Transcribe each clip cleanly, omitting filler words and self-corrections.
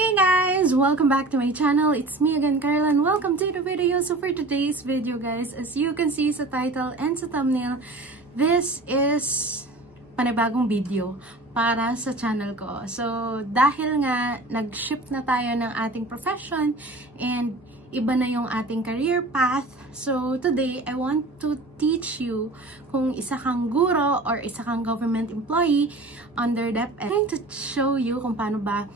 Hey guys! Welcome back to my channel. It's me again, Carla, and welcome to the video. So for today's video guys, as you can see sa title and sa thumbnail, this is panibagong video para sa channel ko. So dahil nga nag-shift na tayo ng ating profession and iba na yung ating career path, so today I want to teach you kung isa kang guro or isa kang government employee under DepEd. I'm going to show you kung paano ba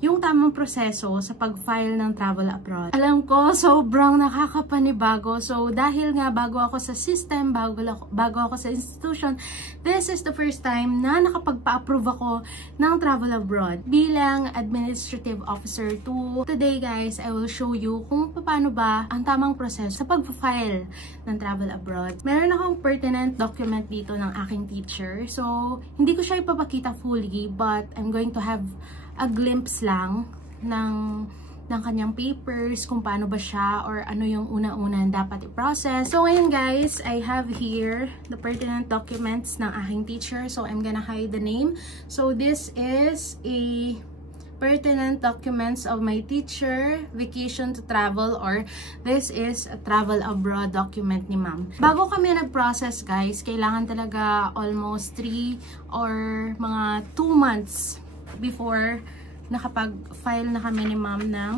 yung tamang proseso sa pag-file ng travel abroad. Alam ko, sobrang nakakapanibago. So, dahil nga bago ako sa system, bago ako sa institution, this is the first time na nakapagpa-approve ako ng travel abroad bilang administrative officer 2. Today, guys, I will show you kung paano ba ang tamang proseso sa pag-file ng travel abroad. Meron akong pertinent document dito ng aking teacher. So, hindi ko siya ipapakita fully, but I'm going to have a glimpse lang ng kanyang papers, kung paano ba siya or ano yung una-una dapat i-process. So ngayon guys, I have here the pertinent documents ng aking teacher. So I'm gonna hide the name. So this is a pertinent documents of my teacher, vacation to travel, or this is a travel abroad document ni ma'am. Bago kami nag-process guys, kailangan talaga almost 3 or mga 2 months before nakapag-file na kami ni ma'am ng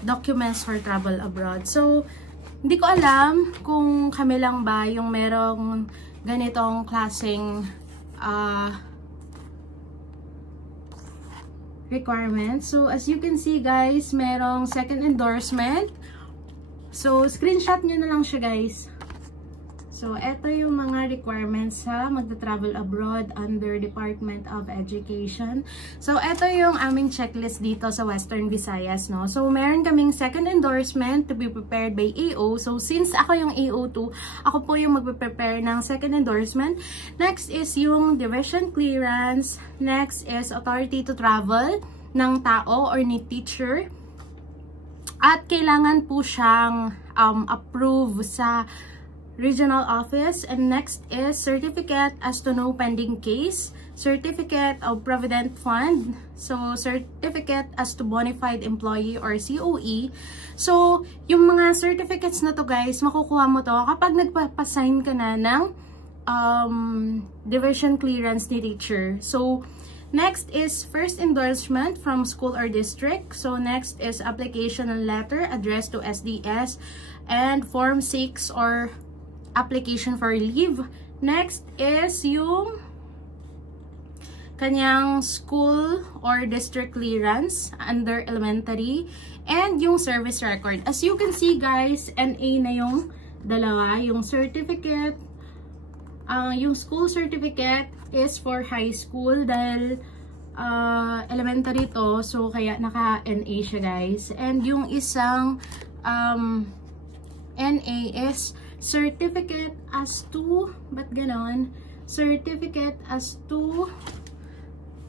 documents for travel abroad. So, hindi ko alam kung kami lang ba yung merong ganitong klaseng requirements. So, as you can see guys, merong second endorsement. So, screenshot nyo na lang siya guys. So, ito yung mga requirements sa magta-travel abroad under Department of Education. So, ito yung aming checklist dito sa Western Visayas, no? So, meron kaming second endorsement to be prepared by AO. So, since ako yung AO2, ako po yung magpe-prepare ng second endorsement. Next is yung division clearance. Next is authority to travel ng tao or ni teacher. At kailangan po siyang approve sa regional office. And next is certificate as to no pending case, certificate of provident fund, so certificate as to bona fide employee or COE. So yung mga certificates na to guys, makukuha mo to kapag nagpapasign ka na ng division clearance ni teacher. So next is first endorsement from school or district. So next is application letter addressed to SDS and form 6 or application for leave. Next is yung kanyang school or district clearance under elementary and yung service record. As you can see guys, NA na yung dalawa. Yung certificate, yung school certificate is for high school dahil elementary to, so kaya naka-NA siya guys. And yung isang NA is certificate as to, ba't ganon? Certificate as to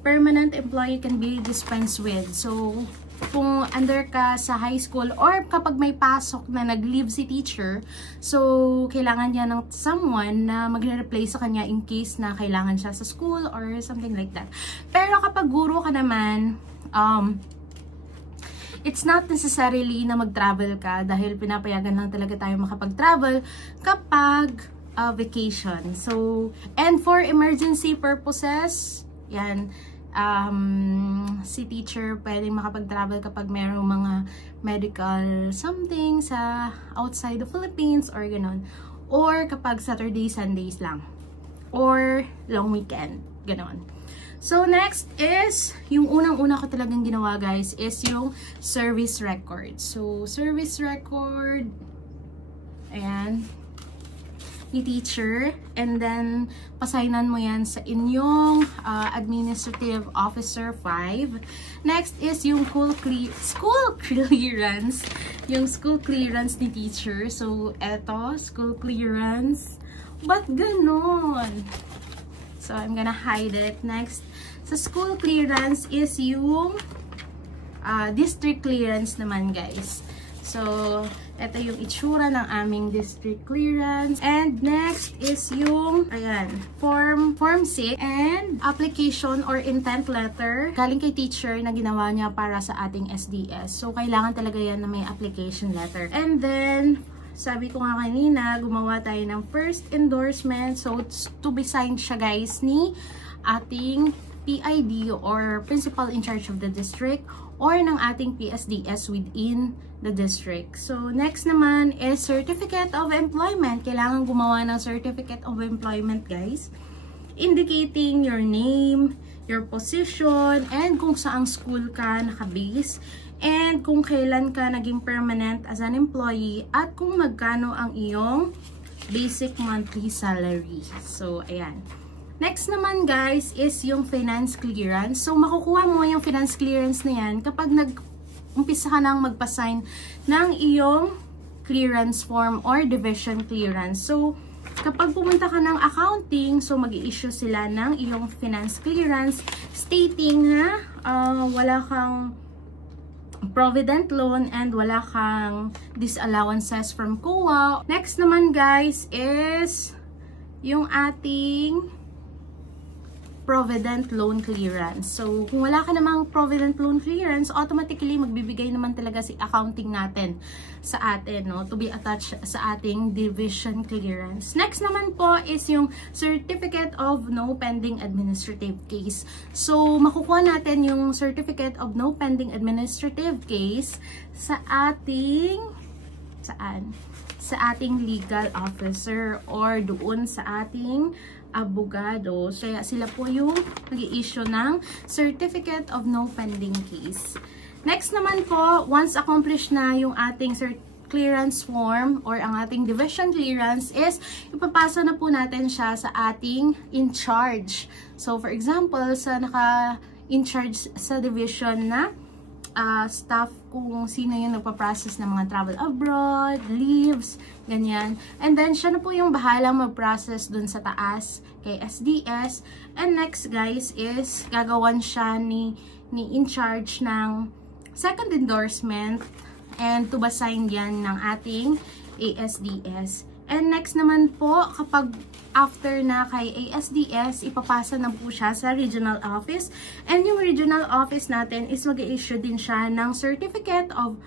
permanent employee can be dispensed with. So, kung under ka sa high school or kapag may pasok na nag-leave si teacher, so, kailangan niya ng someone na magre-replace sa kanya in case na kailangan siya sa school or something like that. Pero kapag guro ka naman, it's not necessarily na mag-travel ka dahil pinapayagan lang talaga tayo makapag-travel kapag vacation. So, and for emergency purposes, yan, si teacher pwedeng makapag-travel kapag mayroong mga medical something sa outside the Philippines or ganon. Or kapag Saturday, Sundays lang. Or long weekend, ganon. So, next is, yung unang-una ko talagang ginawa guys, is yung service record. So, service record, ayan, ni teacher. And then, pasaynan mo yan sa inyong administrative officer 5. Next is yung school clearance. Yung school clearance ni teacher. So, eto, school clearance. Ba't ganon? So, I'm gonna hide it. Next, sa school clearance is yung district clearance naman, guys. So, ito yung itsura ng aming district clearance. And next is yung, ayan, Form 6 and application or intent letter galing kay teacher na ginawa niya para sa ating SDS. So, kailangan talaga yan na may application letter. And then, sabi ko nga kanina, gumawa tayo ng first endorsement. So, to be signed siya guys ni ating PID or Principal in Charge of the District or ng ating PSDS within the district. So, next naman is Certificate of Employment. Kailangan gumawa ng Certificate of Employment, guys. Indicating your name, your position, and kung saang school ka nakabase, and kung kailan ka naging permanent as an employee, at kung magkano ang iyong basic monthly salary. So, ayan. Next naman guys is yung finance clearance. So makukuha mo yung finance clearance na yan kapag nag-umpisa ka nang magpa-sign ng iyong clearance form or division clearance. So kapag pumunta ka ng accounting, so mag-i-issue sila ng iyong finance clearance stating na wala kang provident loan and wala kang disallowances from COA. Next naman guys is yung ating provident loan clearance. So, kung wala ka namang provident loan clearance, automatically magbibigay naman talaga si accounting natin sa atin, no? To be attached sa ating division clearance. Next naman po is yung Certificate of No Pending Administrative Case. So, makukuha natin yung Certificate of No Pending Administrative Case sa ating, saan? Sa ating legal officer or doon sa ating abogado. Kaya sila po yung nag-i-issue ng Certificate of No Pending Case. Next naman po, once accomplished na yung ating clearance form or ang ating division clearance is ipapasa na po natin siya sa ating in charge. So for example, sa naka-in charge sa division na staff, kung sino yung nagpa-process ng mga travel abroad, leaves, ganyan. And then, siya na po yung bahalang mag-process dun sa taas kay SDS. And next, guys, is gagawan siya ni in charge ng second endorsement and to sign yan ng ating ASDS. And next naman po, kapag after na kay ASDS, ipapasa na po siya sa regional office. And yung regional office natin is mag-i-issue din siya ng certificate of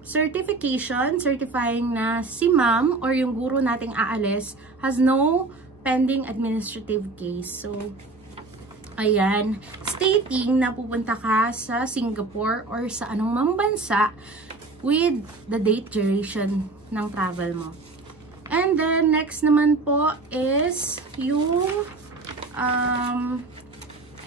certification, certifying na si ma'am or yung guro nating aalis has no pending administrative case. So, ayan, stating na pupunta ka sa Singapore or sa anong mang bansa with the date duration ng travel mo. And then, next naman po is yung,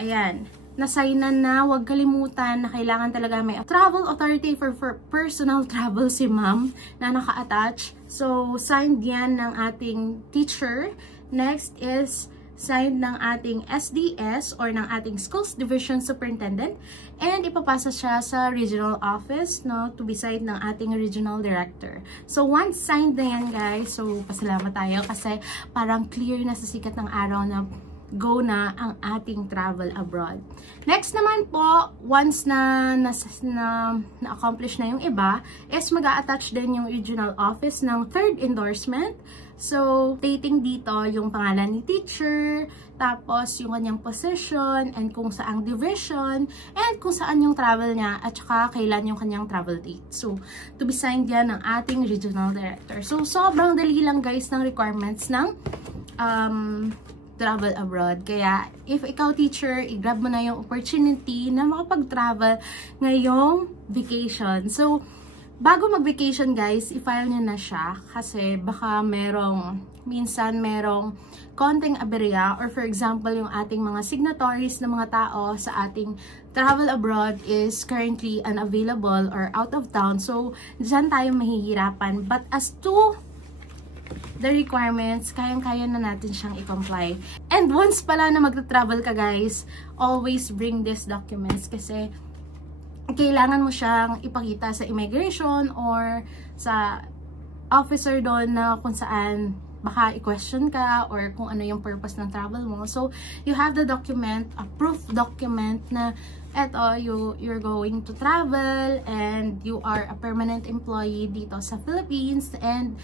ayan, nasaynan na, huwag kalimutan na kailangan talaga may travel authority for personal travel si ma'am na naka-attach. So, signed yan ng ating teacher. Next is signed ng ating SDS or ng ating Schools Division Superintendent. And ipapasa siya sa regional office, no, to be signed ng ating regional director. So, once signed na yan, guys, so pasalamat tayo kasi parang clear na sa sikat ng araw na go na ang ating travel abroad. Next naman po, once na na-accomplish na yung iba, is mag-a-attach din yung regional office ng third endorsement. So, dating dito yung pangalan ni teacher, tapos yung kanyang position, and kung saang division, and kung saan yung travel niya, at saka kailan yung kanyang travel date. So, to be signed yan ng ating regional director. So, sobrang dali lang guys ng requirements ng travel abroad. Kaya, if ikaw teacher, i-grab mo na yung opportunity na makapag-travel ngayong vacation. So, bago mag-vacation guys, i-file nyo na siya kasi baka minsan merong konting aberya or for example, yung ating mga signatories na mga tao sa ating travel abroad is currently unavailable or out of town. So, dyan tayo mahihirapan. But as to the requirements, kayang-kaya na natin siyang i-comply. And once pala na magta-travel ka guys, always bring these documents kasi kailangan mo siyang ipakita sa immigration or sa officer doon na kung saan baka i-question ka or kung ano yung purpose ng travel mo. So, you have the document, a proof document na eto, you're going to travel and you are a permanent employee dito sa Philippines and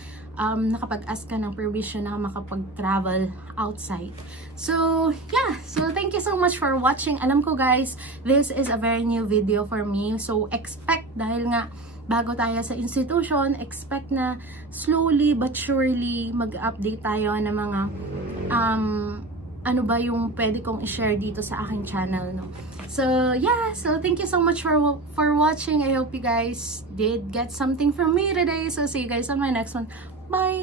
nakapag-ask ka ng permission na makapag-travel outside. So, yeah. So, thank you so much for watching. Alam ko guys, this is a very new video for me. So, expect, dahil nga bago tayo sa institution, expect na slowly but surely mag-update tayo ng mga ano ba yung pwede kong i-share dito sa aking channel, no? So, yeah. So, thank you so much for watching. I hope you guys did get something from me today. So, see you guys on my next one. Bye!